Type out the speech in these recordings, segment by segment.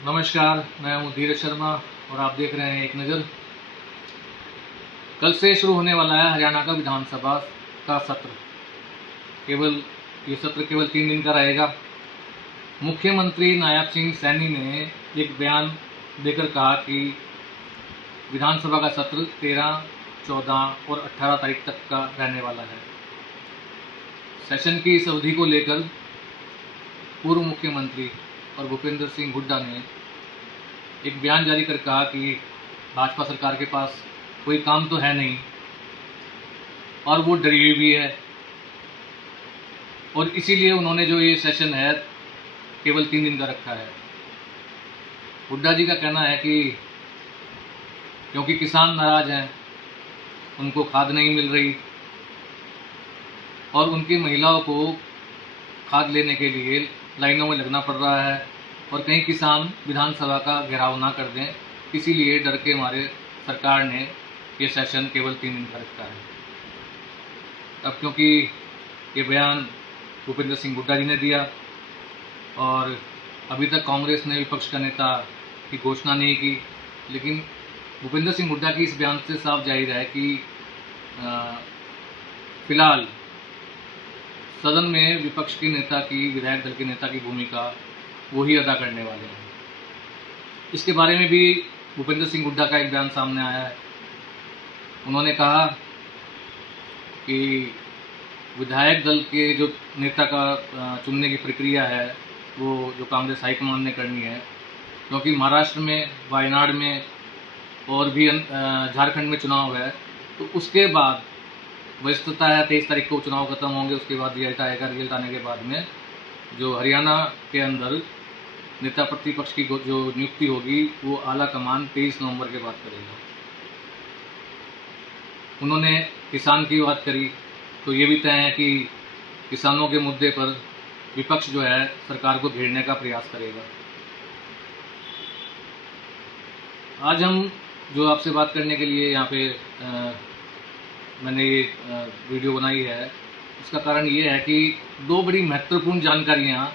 नमस्कार, मैं हूँ धीरज शर्मा और आप देख रहे हैं एक नज़र। कल से शुरू होने वाला है हरियाणा का विधानसभा का सत्र। ये सत्र केवल 3 दिन का रहेगा। मुख्यमंत्री नायब सिंह सैनी ने एक बयान देकर कहा कि विधानसभा का सत्र 13, 14 और 18 तारीख तक का रहने वाला है। सेशन की इस अवधि को लेकर पूर्व मुख्यमंत्री और भूपेंद्र सिंह हुड्डा ने एक बयान जारी कर कहा कि भाजपा सरकार के पास कोई काम तो है नहीं और वो डरी हुई भी है, और इसीलिए उन्होंने जो ये सेशन है केवल 3 दिन का रखा है। हुड्डा जी का कहना है कि क्योंकि किसान नाराज हैं, उनको खाद नहीं मिल रही और उनकी महिलाओं को खाद लेने के लिए लाइनों में लगना पड़ रहा है, और कहीं किसान विधानसभा का घेराव ना कर दें, इसीलिए डर के मारे सरकार ने ये सेशन केवल 3 दिन का रखा है। अब क्योंकि ये बयान भूपेंद्र सिंह हुड्डा जी ने दिया और अभी तक कांग्रेस ने विपक्ष का नेता की घोषणा नहीं की, लेकिन भूपेंद्र सिंह हुड्डा की इस बयान से साफ जाहिर है कि फिलहाल सदन में विपक्ष के नेता की, विधायक दल के नेता की भूमिका वो ही अदा करने वाले हैं। इसके बारे में भी भूपेंद्र सिंह हुड्डा का एक बयान सामने आया है। उन्होंने कहा कि विधायक दल के जो नेता का चुनने की प्रक्रिया है वो जो कांग्रेस हाईकमान ने करनी है, क्योंकि महाराष्ट्र में, वायनाड में और भी झारखंड में चुनाव है, तो उसके बाद वस्तुतः है 23 तारीख को चुनाव खत्म होंगे, उसके बाद रिजल्ट आएगा। रिजल्ट आने के बाद में जो हरियाणा के अंदर नेता प्रतिपक्ष की जो नियुक्ति होगी वो आला कमान 23 नवंबर के बाद करेगा। उन्होंने किसान की बात करी, तो ये भी तय है कि किसानों के मुद्दे पर विपक्ष जो है सरकार को घेरने का प्रयास करेगा। आज हम जो आपसे बात करने के लिए यहाँ पे मैंने ये वीडियो बनाई है, इसका कारण ये है कि 2 बड़ी महत्वपूर्ण जानकारियाँ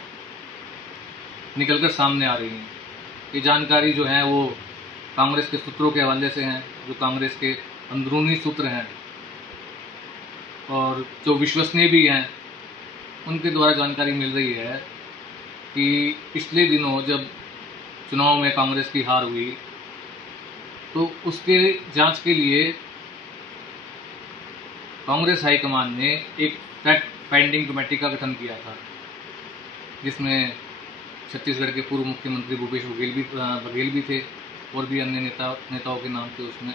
निकलकर सामने आ रही हैं। ये जानकारी जो है वो कांग्रेस के सूत्रों के हवाले से हैं, जो कांग्रेस के अंदरूनी सूत्र हैं और जो विश्वसनीय भी हैं, उनके द्वारा जानकारी मिल रही है कि पिछले दिनों जब चुनाव में कांग्रेस की हार हुई तो उसके जांच के लिए कांग्रेस हाईकमान ने एक फैक्ट फाइंडिंग कमेटी का गठन किया था, जिसमें छत्तीसगढ़ के पूर्व मुख्यमंत्री भूपेश बघेल भी थे और भी अन्य नेताओं के नाम थे उसमें।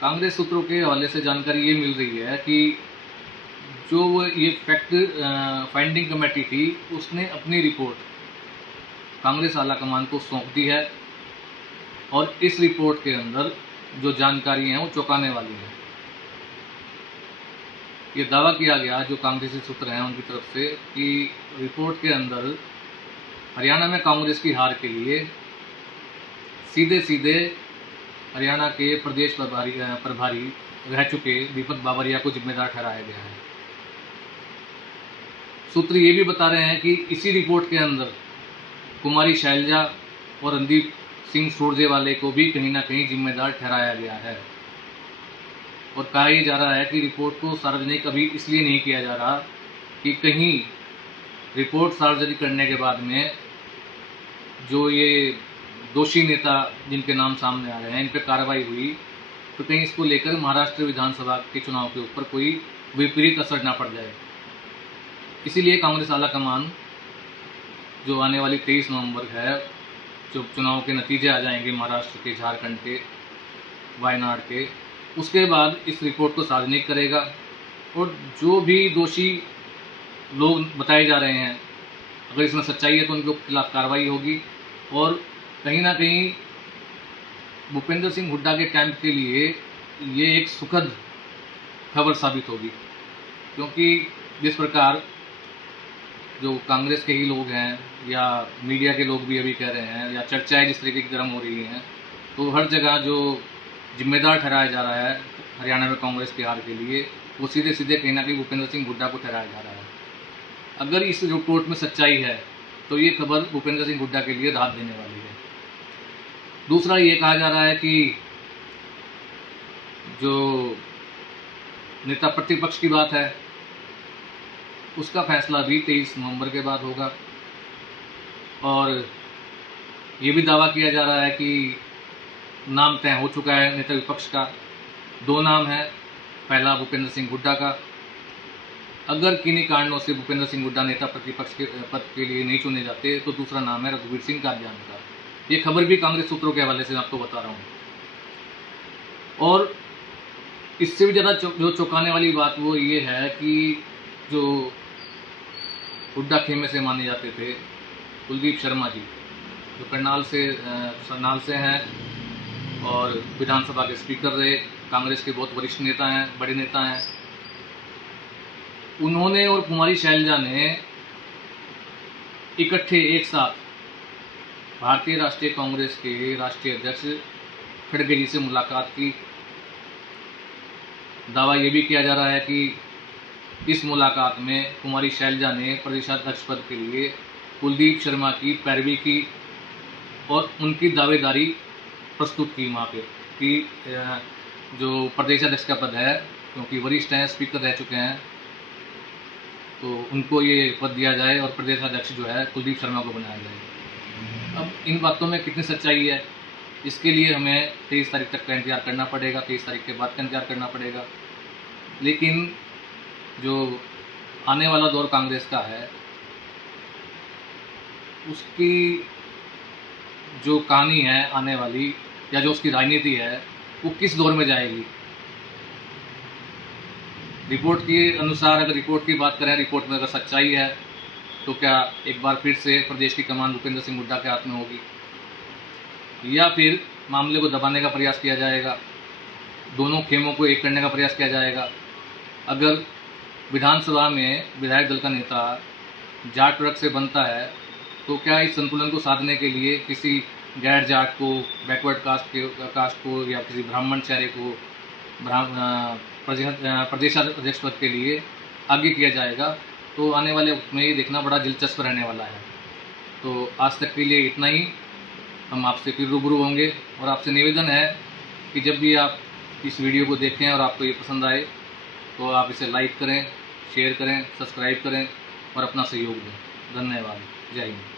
कांग्रेस सूत्रों के हवाले से जानकारी ये मिल रही है कि जो ये फैक्ट फाइंडिंग कमेटी थी, उसने अपनी रिपोर्ट कांग्रेस आलाकमान को सौंप दी है और इस रिपोर्ट के अंदर जो जानकारी है वो चौंकाने वाली है। ये दावा किया गया जो कांग्रेसी सूत्र हैं उनकी तरफ से कि रिपोर्ट के अंदर हरियाणा में कांग्रेस की हार के लिए सीधे सीधे हरियाणा के प्रदेश प्रभारी रह चुके दीपक बाबरिया को जिम्मेदार ठहराया गया है। सूत्र ये भी बता रहे हैं कि इसी रिपोर्ट के अंदर कुमारी शैलजा और रणदीप सिंह सुरजेवाला को भी कहीं ना कहीं जिम्मेदार ठहराया गया है, और कहा ही जा रहा है कि रिपोर्ट को सार्वजनिक अभी इसलिए नहीं किया जा रहा कि कहीं रिपोर्ट सार्वजनिक करने के बाद में जो ये दोषी नेता जिनके नाम सामने आ रहे हैं इन पर कार्रवाई हुई तो कहीं इसको लेकर महाराष्ट्र विधानसभा के चुनाव के ऊपर कोई विपरीत असर ना पड़ जाए। इसीलिए कांग्रेस आलाकमान जो आने वाली 23 नवंबर है, जो चुनाव के नतीजे आ जाएंगे महाराष्ट्र के, झारखंड के, वायनाड के, उसके बाद इस रिपोर्ट को सार्वजनिक करेगा और जो भी दोषी लोग बताए जा रहे हैं, अगर इसमें सच्चाई है तो उनके खिलाफ कार्रवाई होगी। और कहीं ना कहीं भूपेंद्र सिंह हुड्डा के कैंप के लिए ये एक सुखद खबर साबित होगी, क्योंकि जिस प्रकार जो कांग्रेस के ही लोग हैं या मीडिया के लोग भी अभी कह रहे हैं, या चर्चाएं जिस तरीके की गर्म हो रही हैं, तो हर जगह जो जिम्मेदार ठहराया जा रहा है हरियाणा में कांग्रेस की हार के लिए, वो सीधे सीधे कहीं ना कहीं भूपेंद्र सिंह हुड्डा को ठहराया जा रहा है। अगर इस रिपोर्ट में सच्चाई है तो ये खबर भूपेंद्र सिंह हुड्डा के लिए राहत देने वाली है। दूसरा ये कहा जा रहा है कि जो नेता प्रतिपक्ष की बात है उसका फैसला भी 23 नवंबर के बाद होगा। और ये भी दावा किया जा रहा है कि नाम तय हो चुका है नेता विपक्ष का। 2 नाम हैं, पहला भूपेंद्र सिंह हुड्डा का। अगर किन्हीं कारणों से भूपेंद्र सिंह हुड्डा नेता प्रतिपक्ष के पद के लिए नहीं चुने जाते तो दूसरा नाम है रघुवीर सिंह कादियान का। ये खबर भी कांग्रेस सूत्रों के हवाले से मैं आपको बता रहा हूँ। और इससे भी ज़्यादा जो चौंकाने वाली बात वो ये है कि जो हुड्डा खेमे से माने जाते थे कुलदीप शर्मा जी, जो करनाल से हैं और विधानसभा के स्पीकर रहे, कांग्रेस के बहुत वरिष्ठ नेता हैं, बड़े नेता हैं, उन्होंने और कुमारी शैलजा ने इकट्ठे एक साथ भारतीय राष्ट्रीय कांग्रेस के राष्ट्रीय अध्यक्ष खड़गे जी से मुलाकात की। दावा ये भी किया जा रहा है कि इस मुलाकात में कुमारी शैलजा ने प्रदेशाध्यक्ष पद के लिए कुलदीप शर्मा की पैरवी की और उनकी दावेदारी प्रस्तुत की वहाँ पे कि जो प्रदेशाध्यक्ष का पद है, क्योंकि वरिष्ठ हैं, स्पीकर रह चुके हैं, तो उनको ये पद दिया जाए और प्रदेशाध्यक्ष जो है कुलदीप शर्मा को बनाया जाए। अब इन बातों में कितनी सच्चाई है, इसके लिए हमें 23 तारीख तक का इंतजार करना पड़ेगा, 23 तारीख के बाद का इंतजार करना पड़ेगा। लेकिन जो आने वाला दौर कांग्रेस का है उसकी जो कहानी है आने वाली, या जो उसकी राजनीति है, वो किस दौर में जाएगी। रिपोर्ट के अनुसार अगर रिपोर्ट की बात करें, रिपोर्ट में अगर सच्चाई है तो क्या एक बार फिर से प्रदेश की कमान भूपेंद्र सिंह हुड्डा के हाथ में होगी, या फिर मामले को दबाने का प्रयास किया जाएगा, दोनों खेमों को एक करने का प्रयास किया जाएगा। अगर विधानसभा में विधायक दल का नेता जाट वर्ग से बनता है तो क्या इस संतुलन को साधने के लिए किसी गैर जाट को, बैकवर्ड कास्ट को या किसी ब्राह्मण चेहरे को प्रदेशाध्यक्ष पद के लिए आगे किया जाएगा, तो आने वाले वक्त में ये देखना बड़ा दिलचस्प रहने वाला है। तो आज तक के लिए इतना ही। हम आपसे फिर रूबरू होंगे और आपसे निवेदन है कि जब भी आप इस वीडियो को देखें और आपको ये पसंद आए तो आप इसे लाइक करें, शेयर करें, सब्सक्राइब करें और अपना सहयोग दें। धन्यवाद। जय हिंद।